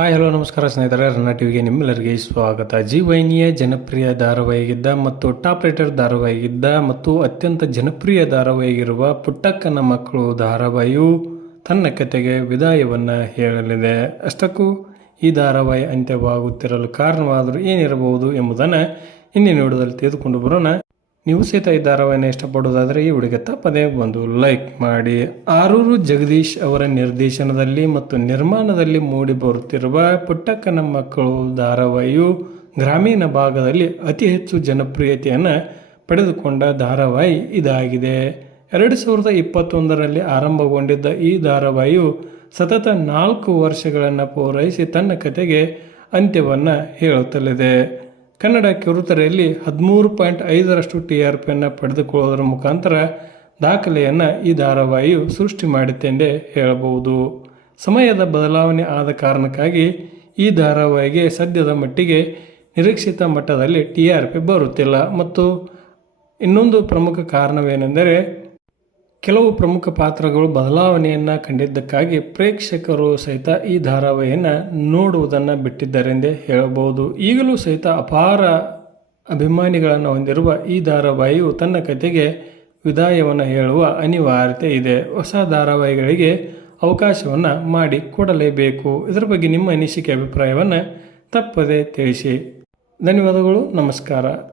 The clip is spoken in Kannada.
ಹಾಯ್ ಹಲೋ ನಮಸ್ಕಾರ ಸ್ನೇಹಿತರೆ, ರನ್ನ ಟಿವಿಗೆ ನಿಮ್ಮೆಲ್ಲರಿಗೆ ಸ್ವಾಗತ. ಜಿ ವೈನಿಯ ಜನಪ್ರಿಯ ಧಾರಾವಾಹಿಗಿದ್ದ ಮತ್ತು ಟಾಪ್ ರೇಟರ್ ಧಾರಾವಾಹಿಗಿದ್ದ ಮತ್ತು ಅತ್ಯಂತ ಜನಪ್ರಿಯ ಧಾರಾವಾಹಿಗಿರುವ ಪುಟ್ಟಕ್ಕನ ಮಕ್ಕಳು ಧಾರಾವಾಹಿಯು ತನ್ನ ಕತೆಗೆ ವಿದಾಯವನ್ನು ಹೇಳಲಿದೆ. ಅಷ್ಟಕ್ಕೂ ಈ ಧಾರಾವಾಹಿ ಅಂತ್ಯವಾಗುತ್ತಿರಲು ಕಾರಣವಾದರೂ ಏನಿರಬಹುದು ಎಂಬುದನ್ನು ಇಂದಿನ ವಿಡಿಯೋದಲ್ಲಿ ತೆಗೆದುಕೊಂಡು ಬರೋಣ. ನೀವು ಸಹಿತ ಈ ಧಾರಾವಾಹಿನ ಇಷ್ಟಪಡೋದಾದರೆ ಈ ವಿಡಿಯೋಗೆ ತಪ್ಪದೇ ಒಂದು ಲೈಕ್ ಮಾಡಿ. ಆರೂರು ಜಗದೀಶ್ ಅವರ ನಿರ್ದೇಶನದಲ್ಲಿ ಮತ್ತು ನಿರ್ಮಾಣದಲ್ಲಿ ಮೂಡಿ ಬರುತ್ತಿರುವ ಪುಟ್ಟಕ್ಕನ ಮಕ್ಕಳು ಧಾರಾವಾಹಿಯು ಗ್ರಾಮೀಣ ಭಾಗದಲ್ಲಿ ಅತಿ ಹೆಚ್ಚು ಜನಪ್ರಿಯತೆಯನ್ನು ಪಡೆದುಕೊಂಡ ಧಾರಾವಾಹಿ ಇದಾಗಿದೆ. ಎರಡು ಸಾವಿರದ ಇಪ್ಪತ್ತೊಂದರಲ್ಲಿ ಆರಂಭಗೊಂಡಿದ್ದ ಈ ಧಾರಾವಾಹಿಯು ಸತತ ನಾಲ್ಕು ವರ್ಷಗಳನ್ನು ಪೂರೈಸಿ ತನ್ನ ಕತೆಗೆ ಅಂತ್ಯವನ್ನು ಹೇಳುತ್ತಲಿದೆ. ಕನ್ನಡ ಕಿರುತೆರೆಯಲ್ಲಿ ಹದಿಮೂರು ಪಾಯಿಂಟ್ ಐದರಷ್ಟು ಟಿ ಆರ್ ಪಿಯನ್ನು ಪಡೆದುಕೊಳ್ಳೋದರ ಮುಖಾಂತರ ದಾಖಲೆಯನ್ನು ಈ ಧಾರಾವಾಹಿಯು ಸೃಷ್ಟಿ ಮಾಡಿತೆಂದೇ ಹೇಳಬಹುದು. ಸಮಯದ ಬದಲಾವಣೆ ಆದ ಕಾರಣಕ್ಕಾಗಿ ಈ ಧಾರಾವಾಹಿಗೆ ಸದ್ಯದ ಮಟ್ಟಿಗೆ ನಿರೀಕ್ಷಿತ ಮಟ್ಟದಲ್ಲಿ ಟಿ ಆರ್ ಪಿ ಬರುತ್ತಿಲ್ಲ. ಮತ್ತು ಇನ್ನೊಂದು ಪ್ರಮುಖ ಕಾರಣವೇನೆಂದರೆ ಕೆಲವು ಪ್ರಮುಖ ಪಾತ್ರಗಳು ಬದಲಾವಣೆಯನ್ನು ಕಂಡಿದ್ದಕ್ಕಾಗಿ ಪ್ರೇಕ್ಷಕರು ಸಹಿತ ಈ ಧಾರಾವಾಹಿಯನ್ನು ನೋಡುವುದನ್ನು ಬಿಟ್ಟಿದ್ದಾರೆಂದೇ ಹೇಳಬಹುದು. ಈಗಲೂ ಸಹಿತ ಅಪಾರ ಅಭಿಮಾನಿಗಳನ್ನು ಹೊಂದಿರುವ ಈ ಧಾರಾವಾಹಿಯು ತನ್ನ ಕತೆಗೆ ವಿದಾಯವನ್ನು ಹೇಳುವ ಅನಿವಾರ್ಯತೆ ಇದೆ. ಹೊಸ ಧಾರಾವಾಹಿಗಳಿಗೆ ಅವಕಾಶವನ್ನು ಮಾಡಿ ಕೊಡಲೇಬೇಕು. ಇದರ ಬಗ್ಗೆ ನಿಮ್ಮ ಅನಿಸಿಕೆ, ಅಭಿಪ್ರಾಯವನ್ನು ತಪ್ಪದೇ ತಿಳಿಸಿ. ಧನ್ಯವಾದಗಳು, ನಮಸ್ಕಾರ.